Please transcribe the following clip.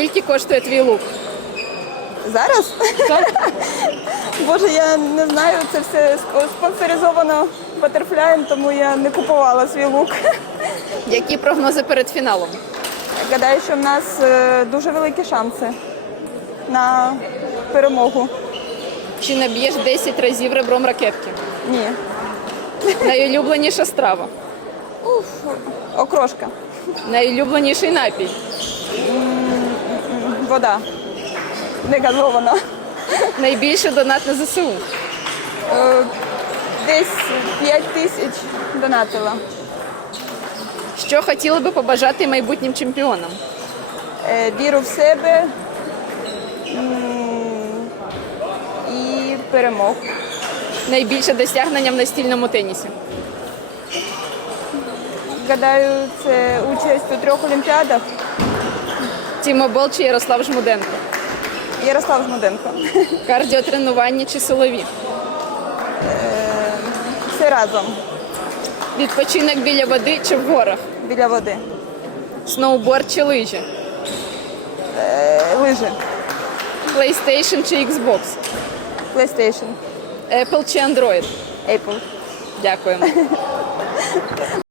Скільки коштує твій лук? Зараз? Боже, я не знаю, це все спонсоризовано Батерфляєм, тому я не купувала свій лук. Які прогнози перед фіналом? Гадаю, що в нас е, дуже великі шанси на перемогу. Чи наб'єш 10 разів ребром ракетки? Ні. Найулюбленіша страва, Уф, окрошка, найулюбленіший напій, вода. Не газована. найбільше донат на ЗСУ, Е, Десь 5 тисяч донатила. що хотіли би побажати майбутнім чемпіонам? Е, Віру в себе м, і перемог. Найбільше досягнення в настільному тенісі. Гадаю, це участь у трьох олімпіадах. Тімо Бол чи Ярослав Жмуденко? Ярослав Жмуденко. Кардіотренування чи силові? Все разом Відпочинок біля води чи в горах? біля води. Сноуборд чи лижі? Е, Лижі. PlayStation чи Xbox? PlayStation. Apple чи Android? Apple. Дякуємо.